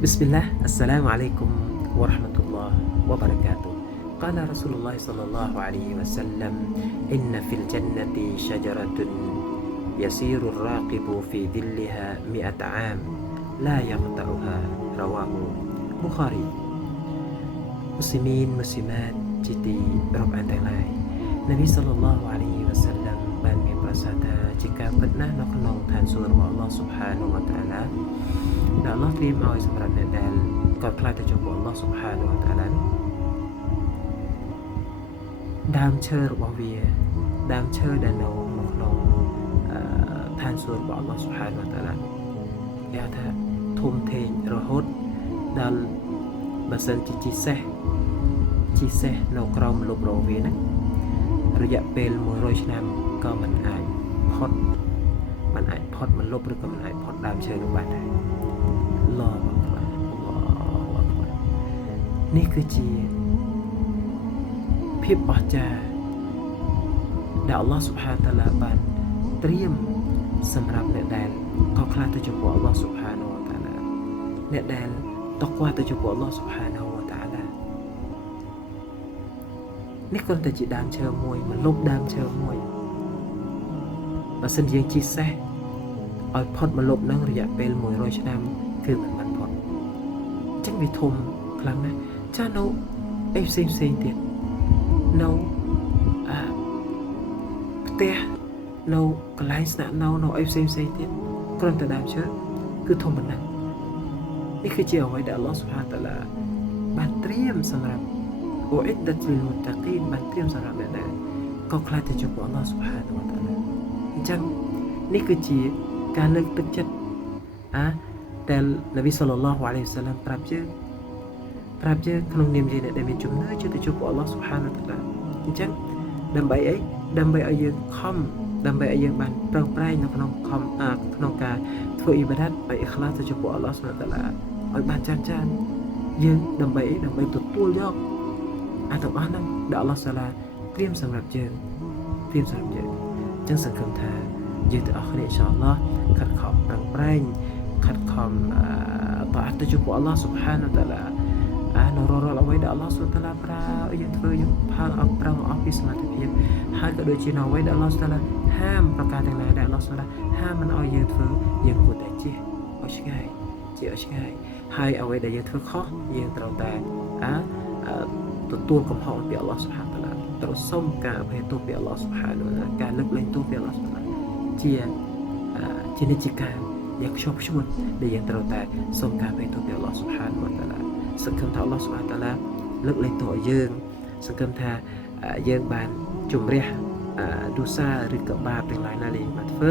بسم الله السلام عليكم ورحمة الله وبركاته. قال رسول الله صلى الله عليه وسلم إن في الجنة شجرة يسير الراقب في ظلها 100 عام لا يقطعها. رواه بخاري. مسلمين مسلمات ជាទីរាប់អានទាំងឡាយ Nabi sallallahu alaihi wasallam បានមានប្រសាសន៍ថាជាការពិតណាស់នៅក្នុងឋានសួគ៌របស់ Allah Subhanahu wa Ta'ala ដែល Allah ត្រៀមឲ្យសម្រាប់អ្នកដែលកោតខ្លាចទៅចំពោះ Allah Subhanahu wa Ta'ala ដើមឈើរបស់វាដើមឈើដែលនៅក្នុងឋានសួគ៌របស់ Allah Subhanahu wa Ta'ala គេថាធំធេងរហូតដល់បើសិនជាជីសេះនៅក្រោមលុបរវាហ្នឹងរយៈពេល100ឆ្នាំក៏មិនអាចផុតមិនលុបឬក៏មិនអាចផុតដើមឈើនោះបានដែរឡោះនេះគឺជាភាពអស្ចារ្យដែល Allah Subhanahu wa Ta'ala បានត្រៀមសម្រាប់អ្នកដែលកោតខ្លាចទៅចំពោះ Allah Subhanahu wa Ta'ala អ្នកដែលតក្វាទៅចំពោះ Allah Subhanahu wa Ta'ala នេះគ្រាន់តែជាដើមឈើមួយមិនលុបដើមឈើមួយបើសិនយើងជិះសេះឲ្យផុតមកលុបនឹងរយៈពេល100ឆ្នាំគឺមិនបានផុតអញ្ចឹងវាធំខ្លាំងណាស់ចានៅអីផ្សេងទៀតនៅផ្ទះនៅកន្លែងស្នាក់នៅអីផ្សេងទៀតគ្រាន់តែដើមឈើគឺធំប៉ុណ្ណានេះគឺជាអ្វីដែល Allah Subhanahu wa Ta'ala បានត្រៀមសម្រាប់أعدت للمتقين បានត្រៀមសម្រាប់អ្នកដែលកោតខ្លាចទៅចំពោះ Allah Subhanahu wa Ta'ala អញ្ចឹងនេះគឺជាការលើកទឹកចិត្តដែល Nabi Sallallahu Alaihi Wasallam ប្រាប់យើងក្នុងនាមជាអ្នកដែលមានជំនឿជឿទៅចំពោះ Allah Subhanahu wa Ta'ala អញ្ចឹងដើម្បីអីដើម្បីឲ្យយើងខំដើម្បីឲ្យយើងបានប្រឹងប្រែងនៅក្នុងការធ្វើអ៊ីបាដាតឲ្យអ៊ីខ្លាសទៅចំពោះ Allah Subhanahu wa Ta'ala ឲ្យបានចាស់យើងដើម្បីទទួលយកទាំងអស់ហ្នឹងដែល Allah Ta'ala ត្រៀមសម្រាប់យើងអញ្ចឹងសង្ឃឹមថាយើងទាំងអស់គ្នា InsyaAllah ខិតខំប្រឹងប្រែងខិតខំតាអត់ទៅចំពោះ Allah Subhanahu wa Ta'ala នៅរាល់អ្វីដែល Allah Subhanahu wa Ta'ala ប្រើឲ្យយើងធ្វើយើងផើអត់ប្រឹងអស់ពីសមត្ថភាពហើយក៏ដូចជានៅអ្វីដែល Allah Subhanahu wa Ta'ala ហាមប្រការទាំងឡាយដែល Allah Subhanahu wa Ta'ala ហាមមិនឲ្យយើងធ្វើយើងគួរតែជៀសឲ្យឆ្ងាយហើយអ្វីដែលយើងធ្វើខុសយើងត្រូវតែទទួលកំហុសពី Allah Subhanahu wa Ta'ala ត្រូវសុំការអភ័យទោសពី Allah Subhanahu wa Ta'ala ការលើកលែងទោសពី Allah Subhanahu wa Ta'ala ជានិច្ចកាលយ៉ាងខ្ជាប់ខ្ជួនដែលយើងត្រូវតែសុំការអភ័យទោសពី Allah Subhanahu wa Ta'ala សង្ឃឹមថា Allah Subhanahu wa Ta'ala លើកលែងទោសឲ្យយើងសង្ឃឹមថាយើងបានជំរះទុសាឬក៏បាបទាំងឡាយណាដែលបានធ្វើ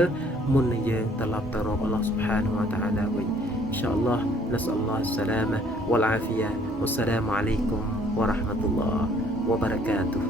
មុននឹងយើងត្រឡប់ទៅរក Allah Subhanahu wa Ta'ala វិញ InsyaAllah Nas'alullah as-salamah wal afiyah wassalamu alaikum ورحمة الله وبركاته